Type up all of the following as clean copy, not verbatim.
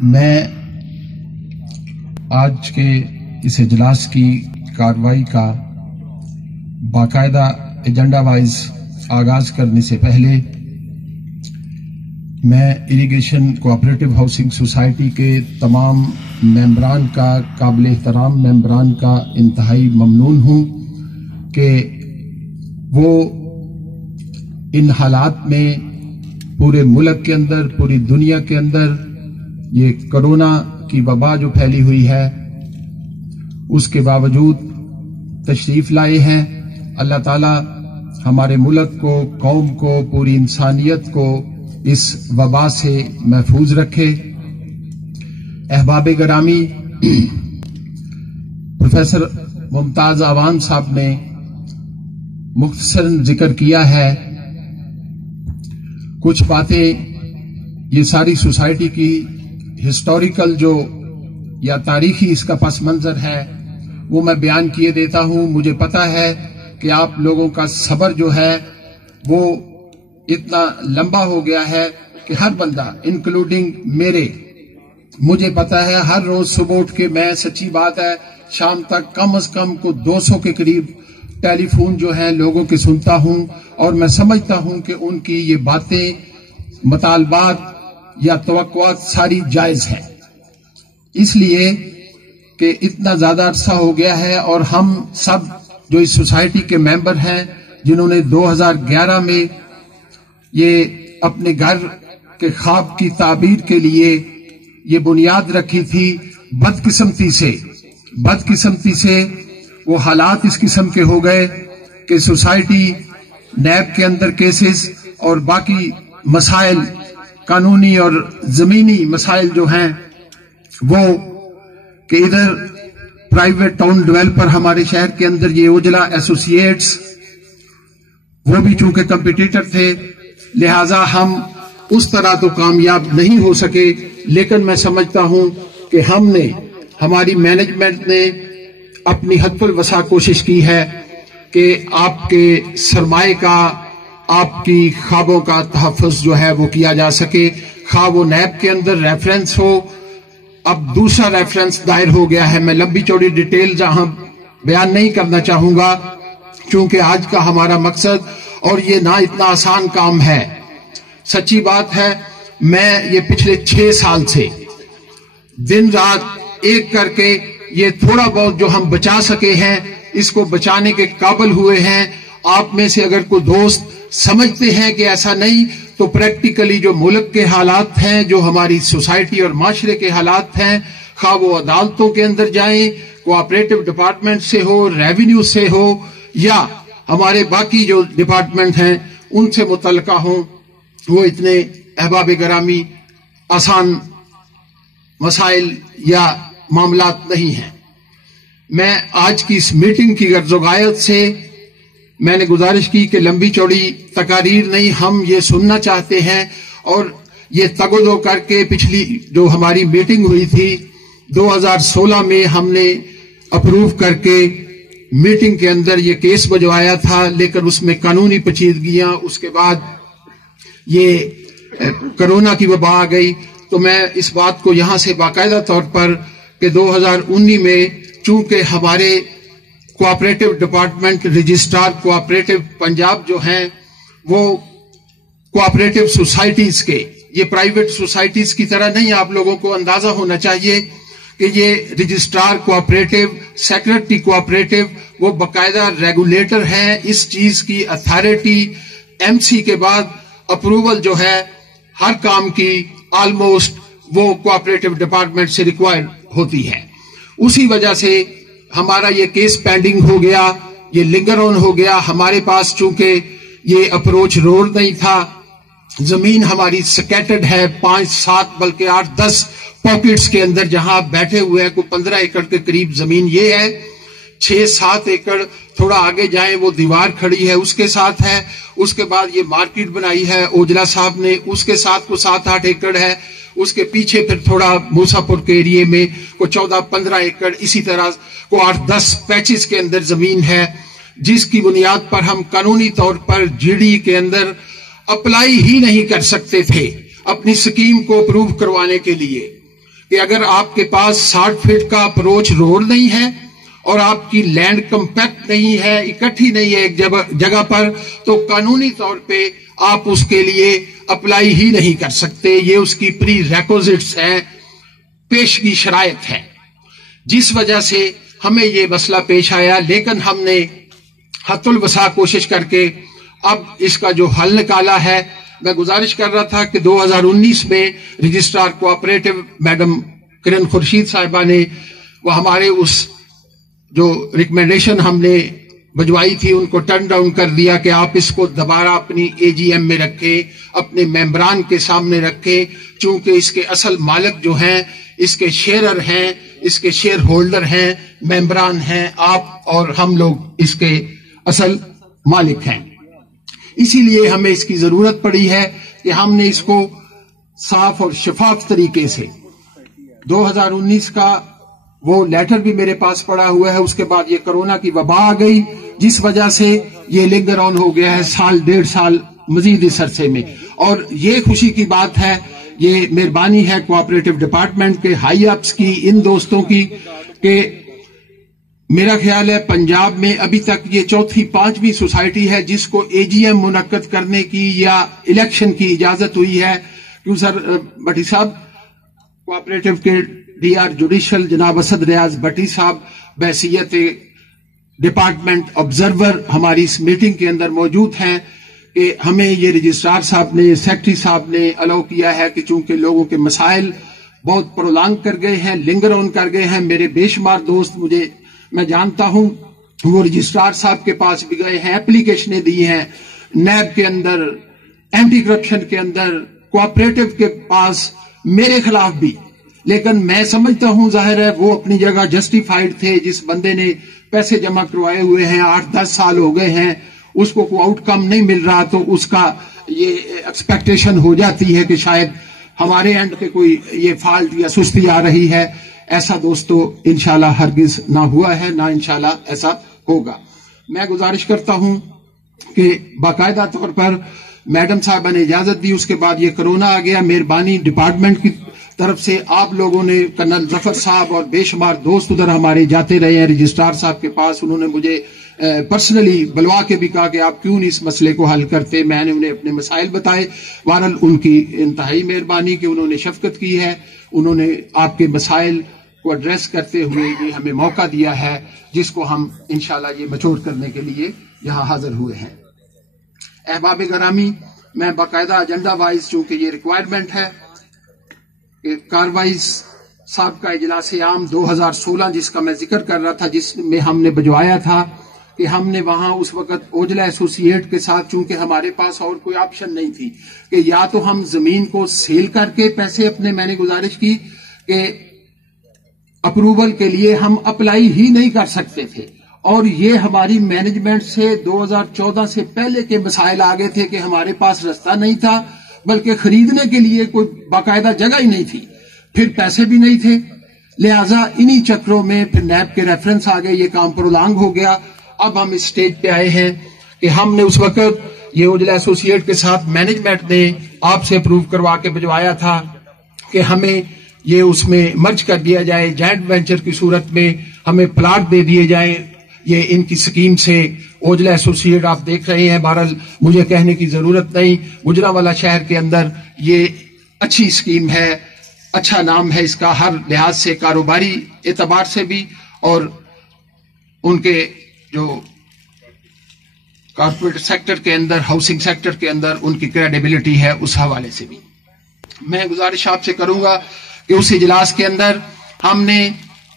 میں آج کے اس اجلاس کی کارروائی کا باقاعدہ ایجنڈا وائز آغاز کرنے سے پہلے میں اریگیشن کوآپریٹو ہاؤسنگ سوسائٹی کے تمام ممبران کا قابل احترام ممبران کا انتہائی ممنون ہوں کہ وہ ان حالات میں پورے ملک کے اندر پوری دنیا کے اندر یہ کرونا کی وبا جو پھیلی ہوئی ہے اس کے باوجود تشریف لائے ہیں۔ اللہ تعالی ہمارے ملک کو، قوم کو، پوری انسانیت کو اس وبا سے محفوظ رکھے۔ احباب گرامی، پروفیسر ممتاز اعوان صاحب نے مختصراً ذکر کیا ہے، کچھ باتیں یہ ساری سوسائٹی کی ہسٹوریکل جو یا تاریخی اس کا پس منظر ہے وہ میں بیان کیے دیتا ہوں۔ مجھے پتا ہے کہ آپ لوگوں کا صبر جو ہے وہ اتنا لمبا ہو گیا ہے کہ ہر بندہ انکلوڈنگ مجھے پتا ہے ہر روز صبح اٹھ کے میں سچی بات ہے شام تک کم از کم کو 200 کے قریب ٹیلی فون جو ہیں لوگوں کے سنتا ہوں، اور میں سمجھتا ہوں کہ ان کی یہ باتیں، مطالبات یا توقعات ساری جائز ہیں، اس لیے کہ اتنا زیادہ عرصہ ہو گیا ہے اور ہم سب جو اس سوسائٹی کے ممبر ہیں جنہوں نے 2011 میں یہ اپنے گھر کے خواب کی تعبیر کے لیے یہ بنیاد رکھی تھی، بدقسمتی سے وہ حالات اس قسم کے ہو گئے کہ سوسائٹی نیب کے اندر کیسز اور باقی مسائل، قانونی اور زمینی مسائل جو ہیں وہ کہ ادھر پرائیویٹ ٹاؤن ڈیولپر ہمارے شہر کے اندر یہ اجلا ایسوسیٹس وہ بھی چونکہ کمپٹیٹر تھے، لہذا ہم اس طرح تو کامیاب نہیں ہو سکے، لیکن میں سمجھتا ہوں کہ ہماری مینجمنٹ نے اپنی حد الوسع کوشش کی ہے کہ آپ کے سرمائے کا، آپ کی خوابوں کا تحفظ جو ہے وہ کیا جا سکے، خواہ وہ نیب کے اندر ریفرنس ہو۔ اب دوسرا ریفرنس دائر ہو گیا ہے، میں لمبی چوڑی ڈیٹیل جہاں بیان نہیں کرنا چاہوں گا چونکہ آج کا ہمارا مقصد اور یہ نہ اتنا آسان کام ہے۔ سچی بات ہے، میں یہ پچھلے 6 سال سے دن رات ایک کر کے یہ تھوڑا بہت جو ہم بچا سکے ہیں اس کو بچانے کے قابل ہوئے ہیں۔ آپ میں سے اگر کوئی دوست سمجھتے ہیں کہ ایسا نہیں تو پریکٹیکلی جو ملک کے حالات ہیں، جو ہماری سوسائٹی اور معاشرے کے حالات ہیں، خواہ وہ عدالتوں کے اندر جائیں، کوآپریٹو ڈپارٹمنٹ سے ہو، ریونیو سے ہو یا ہمارے باقی جو ڈپارٹمنٹ ہیں ان سے متعلقہ ہوں، وہ اتنے احباب گرامی آسان مسائل یا معاملات نہیں ہیں۔ میں آج کی اس میٹنگ کی غرض و غایت سے میں نے گزارش کی کہ لمبی چوڑی تقاریر نہیں، ہم یہ سننا چاہتے ہیں، اور یہ تگ و دو کر کے پچھلی جو ہماری میٹنگ ہوئی تھی 2016 میں ہم نے اپروو کر کے میٹنگ کے اندر یہ کیس بجوایا تھا، لیکن اس میں قانونی پیچیدگیاں، اس کے بعد یہ کرونا کی وبا آ گئی، تو میں اس بات کو یہاں سے باقاعدہ طور پر کہ 2019 میں چونکہ ہمارے cooperative department registrar cooperative Punjab جو ہیں وہ کوآپریٹو سوسائٹیز کے، یہ پرائیویٹ سوسائٹیز کی طرح نہیں، آپ لوگوں کو اندازہ ہونا چاہیے کہ یہ رجسٹرار کوآپریٹو، سیکرٹری کوآپریٹو وہ باقاعدہ ریگولیٹر ہیں، اس چیز کی اتھارٹی ایم سی کے بعد اپروول جو ہے ہر کام کی آلموسٹ وہ کوآپریٹو ڈپارٹمنٹ سے ریکوائرڈ ہوتی ہے۔ اسی وجہ سے ہمارا یہ کیس پینڈنگ ہو گیا، یہ لنگر آن ہو گیا۔ ہمارے پاس چونکہ یہ اپروچ روڈ نہیں تھا، زمین ہماری سکیٹرڈ ہے 5-7 بلکہ 8-10 پاکٹس کے اندر، جہاں بیٹھے ہوئے ہیں کوئی 15 ایکڑ کے قریب زمین یہ ہے، 6-7 ایکڑ تھوڑا آگے جائیں وہ دیوار کھڑی ہے اس کے ساتھ ہے، اس کے بعد یہ مارکیٹ بنائی ہے اوجلا صاحب نے، اس کے ساتھ کو 7-8 ایکڑ ہے، اس کے پیچھے پھر تھوڑا موسا پور کے ایریے میں کو 14-15 ایکڑ، اسی طرح کو 8-10 پیچز کے اندر زمین ہے، جس کی بنیاد پر ہم قانونی طور پر جی ڈی کے اندر اپلائی ہی نہیں کر سکتے تھے اپنی سکیم کو اپروو کروانے کے لیے۔ کہ اگر آپ کے پاس 60 فٹ کا اپروچ روڈ نہیں ہے اور آپ کی لینڈ کمپیکٹ نہیں ہے، اکٹھی نہیں ہے ایک جگہ پر، تو قانونی طور پہ آپ اس کے لیے اپلائی ہی نہیں کر سکتے. یہ اس کی پری ریکوزٹس ہے، پیشگی شرائط ہے، جس وجہ سے ہمیں یہ مسئلہ پیش آیا. لیکن ہم نے حد الوسع کوشش کر کے اب اس کا جو حل نکالا ہے. میں گزارش کر رہا تھا کہ 2019 میں رجسٹرار کوآپریٹو میڈم کرن خورشید صاحبہ نے وہ ہمارے اس جو ریکمینڈیشن ہم نے بھجوائی تھی ان کو ٹرن ڈاؤن کر دیا کہ آپ اس کو دوبارہ اپنی اے جی ایم میں رکھیں، اپنے ممبران کے سامنے رکھیں، چونکہ اس کے اصل مالک جو ہیں، اس کے شیئرر ہیں، اس کے شیئر ہولڈر ہیں، ممبران ہیں، آپ اور ہم لوگ اس کے اصل مالک ہیں. اسی لیے ہمیں اس کی ضرورت پڑی ہے کہ ہم نے اس کو صاف اور شفاف طریقے سے 2019 کا وہ لیٹر بھی میرے پاس پڑا ہوا ہے. اس کے بعد یہ کرونا کی وبا آ گئی، جس وجہ سے یہ لنگر آن ہو گیا ہے 1.5 سال مزید اس عرصے میں. اور یہ خوشی کی بات ہے، یہ مہربانی ہے کوآپریٹو ڈپارٹمنٹ کے ہائی اپس کی، ان دوستوں کی، کہ میرا خیال ہے پنجاب میں ابھی تک یہ 4-5ویں سوسائٹی ہے جس کو اے جی ایم منعقد کرنے کی یا الیکشن کی اجازت ہوئی ہے. کیوں سر بٹی صاحب، کوآپریٹو کے ڈی آر جوڈیشل جناب اسد ریاض بٹی صاحب بحیثیت ڈپارٹمنٹ آبزرور ہماری اس میٹنگ کے اندر موجود ہیں کہ ہمیں یہ رجسٹرار صاحب نے، سیکٹری صاحب نے الاؤ کیا ہے کہ چونکہ لوگوں کے مسائل بہت پرولانگ کر گئے ہیں، لنگر آن کر گئے ہیں. میرے بے شمار دوست میں جانتا ہوں وہ رجسٹرار صاحب کے پاس بھی گئے ہیں، اپلیکیشنیں دی ہیں، نیب کے اندر، اینٹی کرپشن کے اندر، کوآپریٹو کے پاس، میرے خلاف بھی. لیکن میں سمجھتا ہوں ظاہر ہے وہ اپنی جگہ جسٹیفائیڈ تھے. جس بندے نے پیسے جمع کروائے ہوئے ہیں، 8-10 سال ہو گئے ہیں، اس کو کوئی آؤٹ کم نہیں مل رہا، تو اس کا یہ ایکسپیکٹیشن ہو جاتی ہے کہ شاید ہمارے اینڈ پہ کوئی یہ فالٹ یا سستی آ رہی ہے. ایسا دوستو انشاءاللہ ہرگز نہ ہوا ہے، نہ انشاءاللہ ایسا ہوگا. میں گزارش کرتا ہوں کہ باقاعدہ طور پر میڈم صاحبہ نے اجازت دی، اس کے بعد یہ کرونا آ گیا. مہربانی ڈپارٹمنٹ کی طرف سے آپ لوگوں نے، کرنل ظفر صاحب اور بے شمار دوست ادھر ہمارے جاتے رہے ہیں رجسٹرار صاحب کے پاس. انہوں نے مجھے پرسنلی بلوا کے بھی کہا کہ آپ کیوں نہیں اس مسئلے کو حل کرتے. میں نے انہیں اپنے مسائل بتائے. بہرحال ان کی انتہائی مہربانی کہ انہوں نے شفقت کی ہے، انہوں نے آپ کے مسائل کو ایڈریس کرتے ہوئے یہ ہمیں موقع دیا ہے، جس کو ہم انشاءاللہ یہ میچور کرنے کے لیے یہاں حاضر ہوئے ہیں. احباب گرامی، میں باقاعدہ ایجنڈا وائز، چونکہ یہ ریکوائرمنٹ ہے کہ کاروائز صاحب کا اجلاس عام 2016 جس کا میں ذکر کر رہا تھا، جس میں ہم نے بجوایا تھا کہ ہم نے وہاں اس وقت اوجلا ایسوسی ایٹ کے ساتھ، چونکہ ہمارے پاس اور کوئی آپشن نہیں تھی کہ یا تو ہم زمین کو سیل کر کے پیسے اپنے، میں نے گزارش کی کہ اپروول کے لیے ہم اپلائی ہی نہیں کر سکتے تھے. اور یہ ہماری مینجمنٹ سے 2014 سے پہلے کے مسائل آ گئے تھے کہ ہمارے پاس راستہ نہیں تھا، بلکہ خریدنے کے لیے کوئی باقاعدہ جگہ ہی نہیں تھی، پھر پیسے بھی نہیں تھے. لہٰذا انہی چکروں میں پھر نیب کے ریفرنس آ گئے، یہ کام پرولانگ ہو گیا. اب ہم اس سٹیج پہ آئے ہیں کہ ہم نے اس وقت یہ اوجلا ایسوسی ایٹ کے ساتھ مینجمنٹ نے آپ سے اپروو کروا کے بھجوایا تھا کہ ہمیں یہ اس میں مرج کر دیا جائے، جوائنٹ وینچر کی صورت میں ہمیں پلاٹ دے دیے جائیں. یہ ان کی سکیم سے اوجلا ایسوسی ایٹ آپ دیکھ رہے ہیں. بہرحال مجھے کہنے کی ضرورت نہیں، گجرانوالہ شہر کے اندر یہ اچھی سکیم ہے، اچھا نام ہے اس کا، ہر لحاظ سے، کاروباری اعتبار سے بھی، اور ان کے جو کارپوریٹ سیکٹر کے اندر، ہاؤسنگ سیکٹر کے اندر ان کی کریڈیبلٹی ہے، اس حوالے سے بھی. میں گزارش آپ سے کروں گا کہ اس اجلاس کے اندر ہم نے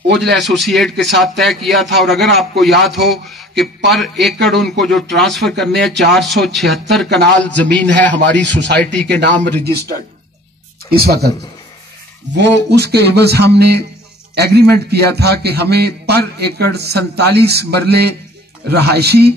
اوجلا ایسوسی ایٹ کے ساتھ طے کیا تھا، اور اگر آپ کو یاد ہو کہ پر ایکڑ ان کو جو ٹرانسفر کرنے ہیں 476 کنال زمین ہے ہماری سوسائٹی کے نام رجسٹرڈ اس وقت، وہ اس کے عوض ہم نے ایگریمنٹ کیا تھا کہ ہمیں پر ایکڑ 47 مرلے رہائشی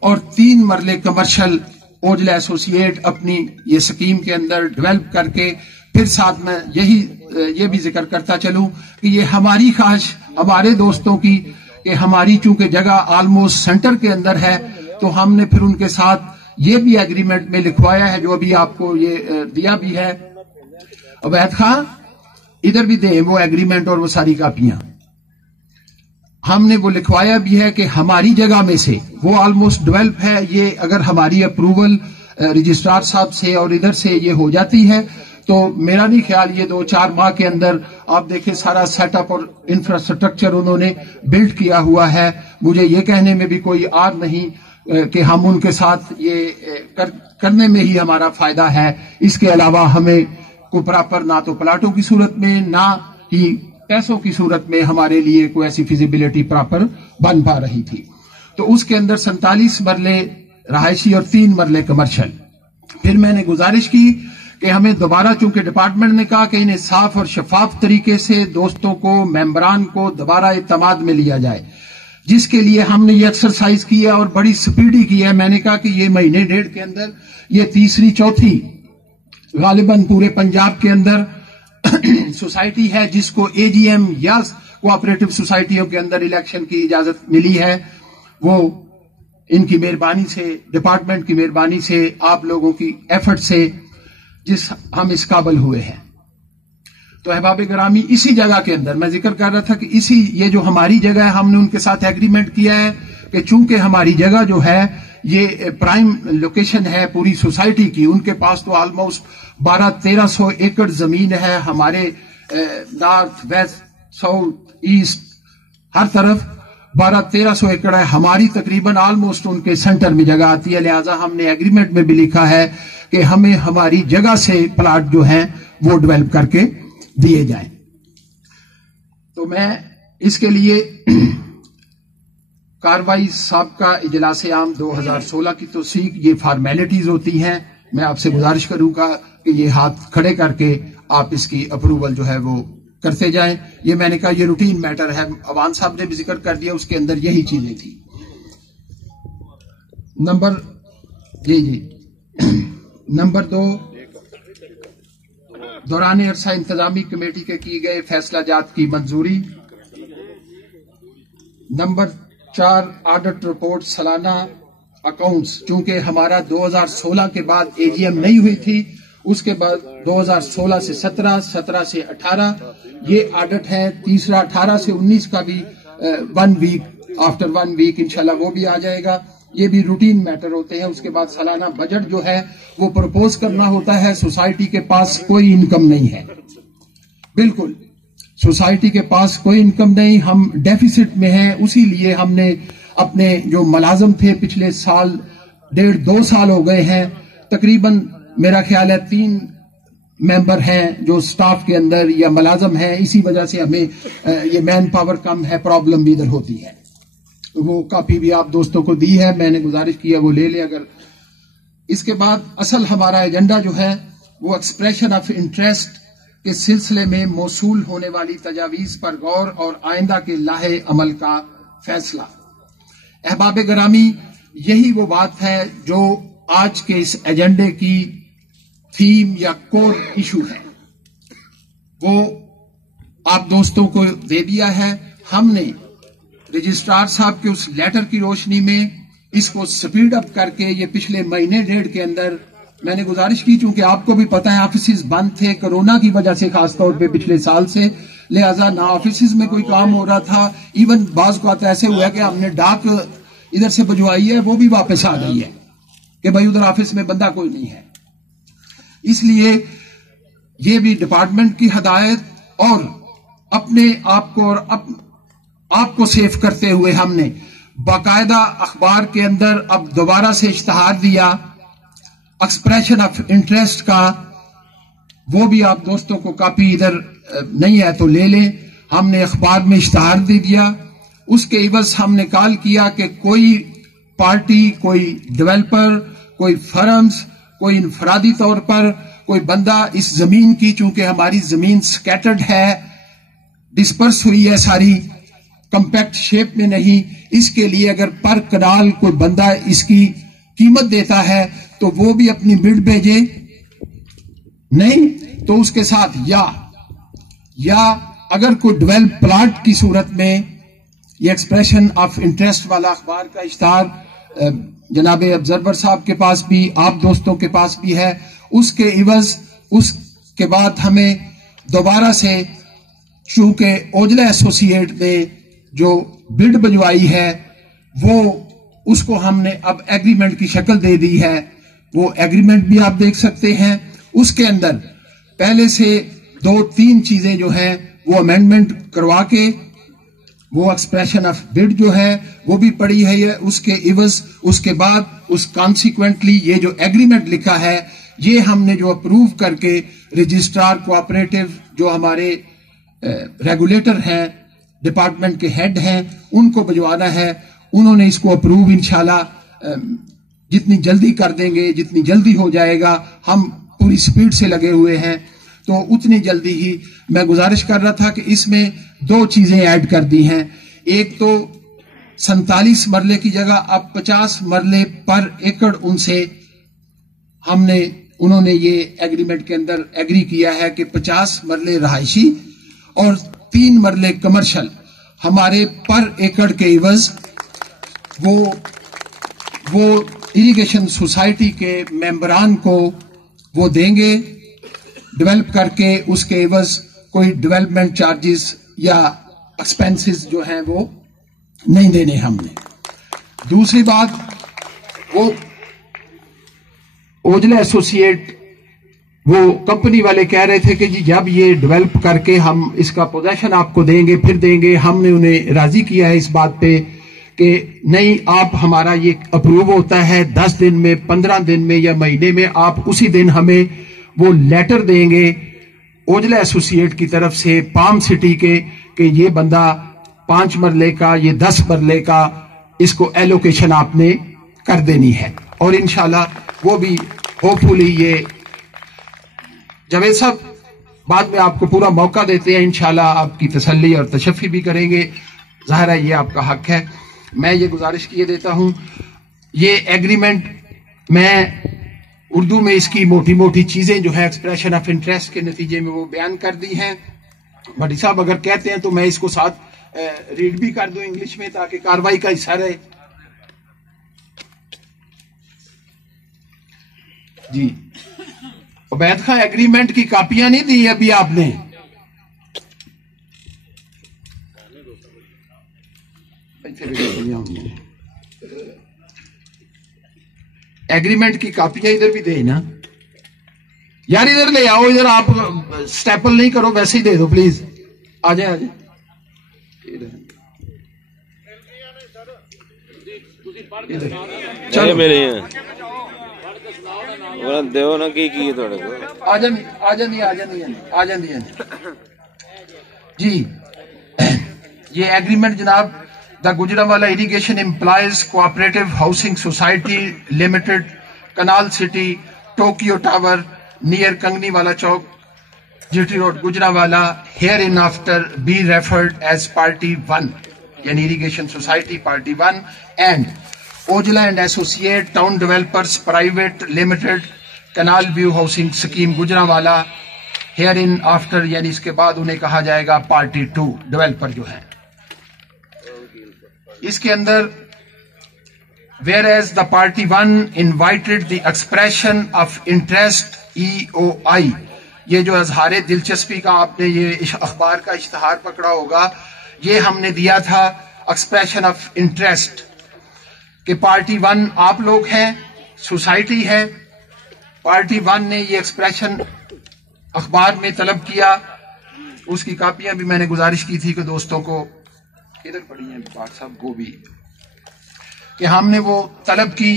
اور 3 مرلے کمرشل اوجلا ایسوسی ایٹ اپنی یہ سکیم کے اندر ڈیولپ کر کے، پھر ساتھ میں یہ بھی ذکر کرتا چلوں کہ یہ ہماری خواہش، ہمارے دوستوں کی، کہ ہماری چونکہ جگہ آلموسٹ سینٹر کے اندر ہے، تو ہم نے پھر ان کے ساتھ یہ بھی ایگریمنٹ میں لکھوایا ہے، جو ابھی آپ کو یہ دیا بھی ہے. عبید خان، ادھر بھی دیں وہ ایگریمنٹ اور وہ ساری کاپیاں. ہم نے وہ لکھوایا بھی ہے کہ ہماری جگہ میں سے وہ آلموسٹ ڈیولپ ہے. یہ اگر ہماری اپروول رجسٹرار صاحب سے اور ادھر سے یہ ہو جاتی ہے تو میرا نہیں خیال یہ 2-4 ماہ کے اندر آپ دیکھیں سارا سیٹ اپ اور انفراسٹرکچر انہوں نے بلڈ کیا ہوا ہے. مجھے یہ کہنے میں بھی کوئی آر نہیں کہ ہم ان کے ساتھ یہ کرنے میں ہی ہمارا فائدہ ہے. اس کے علاوہ ہمیں کو پراپر نہ تو پلاٹوں کی صورت میں نہ ہی پیسوں کی صورت میں ہمارے لیے کوئی ایسی فیزیبلٹی پراپر بن پا رہی تھی. تو اس کے اندر 47 مرلے رہائشی اور 3 مرلے کمرشل. پھر میں نے گزارش کی کہ ہمیں دوبارہ چونکہ ڈپارٹمنٹ نے کہا کہ انہیں صاف اور شفاف طریقے سے دوستوں کو ممبران کو دوبارہ اعتماد میں لیا جائے، جس کے لیے ہم نے یہ ایکسرسائز کی ہے اور بڑی سپیڈی کی ہے. میں نے کہا کہ یہ مہینے ڈیڑھ کے اندر یہ تیسری چوتھی غالباً پورے پنجاب کے اندر سوسائٹی ہے جس کو اے جی ایم یا کوآپریٹو سوسائٹیوں کے اندر الیکشن کی اجازت ملی ہے. وہ ان کی مہربانی سے، ڈپارٹمنٹ کی مہربانی سے، آپ لوگوں کی ایفرٹ سے جس ہم اس قابل ہوئے ہیں. تو احباب گرامی اسی جگہ کے اندر میں ذکر کر رہا تھا کہ اسی یہ جو ہماری جگہ ہے ہم نے ان کے ساتھ ایگریمنٹ کیا ہے کہ چونکہ ہماری جگہ جو ہے یہ پرائم لوکیشن ہے پوری سوسائٹی کی. ان کے پاس تو آلموسٹ 1200-1300 ایکڑ زمین ہے. ہمارے نارتھ ویسٹ ساؤتھ ایسٹ ہر طرف 1200-1300 ایکڑ ہے. ہماری تقریباً آلموسٹ ان کے سینٹر میں جگہ آتی ہے. لہذا ہم نے ایگریمنٹ میں بھی لکھا ہے کہ ہمیں ہماری جگہ سے پلاٹ جو ہیں وہ ڈیولپ کر کے دیے جائیں. تو میں اس کے لیے کاروائی سابقہ اجلاس عام 2016 کی توثیق یہ فارمیلٹیز ہوتی ہیں. میں آپ سے گزارش کروں گا کہ یہ ہاتھ کھڑے کر کے آپ اس کی اپروول جو ہے وہ کرتے جائیں. یہ میں نے کہا یہ روٹین میٹر ہے. عوان صاحب نے بھی ذکر کر دیا، اس کے اندر یہی چیزیں تھیں. نمبر 2 دوران عرصہ انتظامی کمیٹی کے کیے گئے فیصلہ جات کی منظوری. نمبر 4 آڈٹ رپورٹ سالانہ اکاؤنٹس. چونکہ ہمارا 2016 کے بعد اے جی ایم نہیں ہوئی تھی، اس کے بعد 2016 سے 17 سے 18 یہ آڈٹ ہے. تیسرا 18 سے 19 کا بھی 1 ویک آفٹر 1 ویک انشاءاللہ وہ بھی آ جائے گا. یہ بھی روٹین میٹر ہوتے ہیں. اس کے بعد سالانہ بجٹ جو ہے وہ پرپوز کرنا ہوتا ہے. سوسائٹی کے پاس کوئی انکم نہیں ہے، بالکل سوسائٹی کے پاس کوئی انکم نہیں. ہم ڈیفیسٹ میں ہیں. اسی لیے ہم نے اپنے جو ملازم تھے پچھلے سال 1.5-2 سال ہو گئے ہیں، تقریباً میرا خیال ہے 3 ممبر ہیں جو سٹاف کے اندر یا ملازم ہیں. اسی وجہ سے ہمیں یہ مین پاور کم ہے، پرابلم بھی ادھر ہوتی ہے. وہ کاپی بھی آپ دوستوں کو دی ہے، میں نے گزارش کیا وہ لے لیں اگر. اس کے بعد اصل ہمارا ایجنڈا جو ہے وہ ایکسپریشن آف انٹرسٹ کے سلسلے میں موصول ہونے والی تجاویز پر غور اور آئندہ کے لاہے عمل کا فیصلہ. احباب گرامی یہی وہ بات ہے جو آج کے اس ایجنڈے کی تھیم یا کور ایشو ہے. وہ آپ دوستوں کو دے دیا ہے. ہم نے رجسٹرار صاحب کے اس لیٹر کی روشنی میں اس کو سپیڈ اپ کر کے یہ پچھلے مہینے ڈیڑھ کے اندر میں نے گزارش کی، چونکہ آپ کو بھی پتہ ہے آفیسز بند تھے کرونا کی وجہ سے، خاص طور پہ پچھلے سال سے. لہذا نہ آفیسز میں کوئی کام ہو رہا تھا. ایون بعض کو آتا ایسے ہوا کہ ہم نے ڈاک ادھر سے بھجوائی ہے وہ بھی واپس آ گئی ہے کہ بھائی ادھر آفس میں بندہ کوئی نہیں ہے. اس لیے یہ بھی ڈپارٹمنٹ کی ہدایت اور اپنے آپ کو اور آپ کو سیف کرتے ہوئے ہم نے باقاعدہ اخبار کے اندر اب دوبارہ سے اشتہار دیا ایکسپریشن آف انٹرسٹ کا. وہ بھی آپ دوستوں کو کاپی ادھر نہیں ہے تو لے لیں. ہم نے اخبار میں اشتہار دے دیا. اس کے عوض ہم نے کال کیا کہ کوئی پارٹی، کوئی ڈیولپر، کوئی فرمز، کوئی انفرادی طور پر کوئی بندہ اس زمین کی، چونکہ ہماری زمین سکیٹرڈ ہے، ڈسپرس ہوئی ہے ساری، کمپیکٹ شیپ میں نہیں، اس کے لیے اگر پر کنال کوئی بندہ اس کی قیمت دیتا ہے تو وہ بھی اپنی بڈ بھیجے. نہیں تو اس کے ساتھ یا اگر کوئی ڈیولپ پلاٹ کی صورت میں یہ ایکسپریشن آف انٹرسٹ والا اخبار کا اشتہار جناب ابزرور صاحب کے پاس بھی، آپ دوستوں کے پاس بھی ہے. اس کے عوض اس کے بعد ہمیں دوبارہ سے چونکہ اوجلا ایسوسیٹ نے جو بڈ بجوائی ہے وہ اس کو ہم نے اب ایگریمنٹ کی شکل دے دی ہے. وہ ایگریمنٹ بھی آپ دیکھ سکتے ہیں. اس کے اندر پہلے سے 2-3 چیزیں جو ہیں وہ امینڈمنٹ کروا کے وہ ایکسپریشن آف بڈ جو ہے وہ بھی پڑی ہے اس کے عوض. اس کے بعد اس کانسیکوینٹلی یہ جو ایگریمنٹ لکھا ہے یہ ہم نے جو اپروو کر کے رجسٹرار کوآپریٹو جو ہمارے ریگولیٹر ہیں ڈپارٹمنٹ کے ہیڈ ہیں ان کو بھجوانا ہے. انہوں نے اس کو اپروو انشاءاللہ جتنی جلدی کر دیں گے, جتنی جلدی ہو جائے گا. ہم پوری سپیڈ سے لگے ہوئے ہیں تو اتنی جلدی ہی. میں گزارش کر رہا تھا کہ اس میں 2 چیزیں ایڈ کر دی ہیں. ایک تو 47 مرلے کی جگہ اب 50 مرلے پر ایکڑ ان سے انہوں نے یہ ایگریمنٹ کے اندر ایگری کیا ہے کہ 50 مرلے رہائشی اور 3 مرلے کمرشل ہمارے پر ایکڑ کے عوض وہ اریگیشن سوسائٹی کے ممبران کو وہ دیں گے ڈیولپ کر کے. اس کے عوض کوئی ڈیولپمنٹ چارجز یا ایکسپینسز جو ہیں وہ نہیں دینے ہم نے. دوسری بات وہ اوجلا ایسوسیٹ وہ کمپنی والے کہہ رہے تھے کہ جی جب یہ ڈیولپ کر کے ہم اس کا پوزیشن آپ کو دیں گے پھر دیں گے. ہم نے انہیں راضی کیا ہے اس بات پہ کہ نہیں, آپ ہمارا یہ اپروو ہوتا ہے 10 دن میں, 15 دن میں یا مہینے میں, آپ اسی دن ہمیں وہ لیٹر دیں گے اوجلا ایسوسیٹ کی طرف سے پام سٹی کے کہ یہ بندہ 5 مرلے کا, یہ 10 مرلے کا, اس کو ایلوکیشن آپ نے کر دینی ہے. اور انشاءاللہ وہ بھی ہوپ فلی یہ جاوید صاحب بعد میں آپ کو پورا موقع دیتے ہیں, انشاءاللہ آپ کی تسلی اور تشفی بھی کریں گے. ظاہر ہے یہ آپ کا حق ہے. میں یہ گزارش کیے دیتا ہوں یہ ایگریمنٹ میں اردو میں اس کی موٹی موٹی چیزیں جو ہے ایکسپریشن آف انٹرسٹ کے نتیجے میں وہ بیان کر دی ہیں. بھٹی صاحب اگر کہتے ہیں تو میں اس کو ساتھ ریڈ بھی کر دوں انگلش میں تاکہ کاروائی کا حصہ رہے. جی عبید خان ایگریمنٹ کی کاپیاں نہیں دی ابھی آپ نے؟ ایگریمنٹ کی کاپیاں ادھر بھی دے نا یار, ادھر لے آؤ, ادھر آپ سٹیپل نہیں کرو, ویسے ہی دے دو پلیز. آ جائیں آ جائیں. چلو میرے دیو نا کی آ جاندی جی. یہ ایگریمنٹ جناب the Gujranwala irrigation employees cooperative housing society limited, canal city, Tokyo tower, near Kangni Wala Chowk, G T road, Gujranwala, hereinafter be referred as party 1 یعنی irrigation society party 1 and Aujla and associate town developers private limited canal view housing scheme Gujranwala, hereinafter یعنی اس کے بعد انہیں کہا جائے گا party 2 developer جو ہیں. اس کے اندر whereas the party 1 invited the expression of interest EOI, یہ جو اظہار دلچسپی کا آپ نے یہ اخبار کا اشتہار پکڑا ہوگا, یہ ہم نے دیا تھا ایکسپریشن آف انٹرسٹ کہ پارٹی 1 آپ لوگ ہیں, سوسائٹی ہے. پارٹی 1 نے یہ ایکسپریشن اخبار میں طلب کیا. اس کی کاپیاں بھی میں نے گزارش کی تھی کہ دوستوں کو ادھر پڑھی ہیں بھٹ صاحب کو بھی کہ ہم نے وہ طلب کی.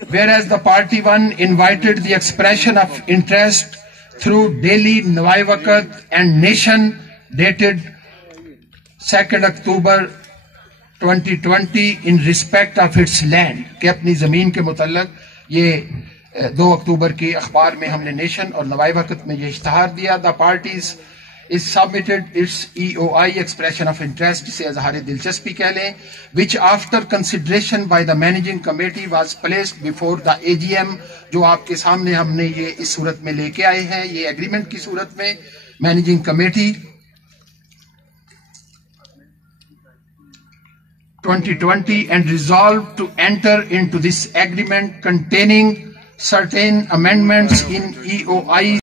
whereas the party 1 invited the expression of interest through Daily Nawai Waqt and Nation dated 2nd October 2020 in respect of its land کہ اپنی زمین کے متعلق یہ 2 اکتوبر کی اخبار میں ہم نے نیشن اور نوائی وقت میں یہ اشتہار دیا. The parties is submitted its EOI expression of interest جسے اظہار دلچسپی کہہ لیں which after consideration by the managing committee was placed before the AGM جو آپ کے سامنے ہم نے یہ اس صورت میں لے کے آئے ہیں یہ ایگریمنٹ کی صورت میں. Managing committee 2020 and resolved to enter into this agreement containing certain amendments in EOI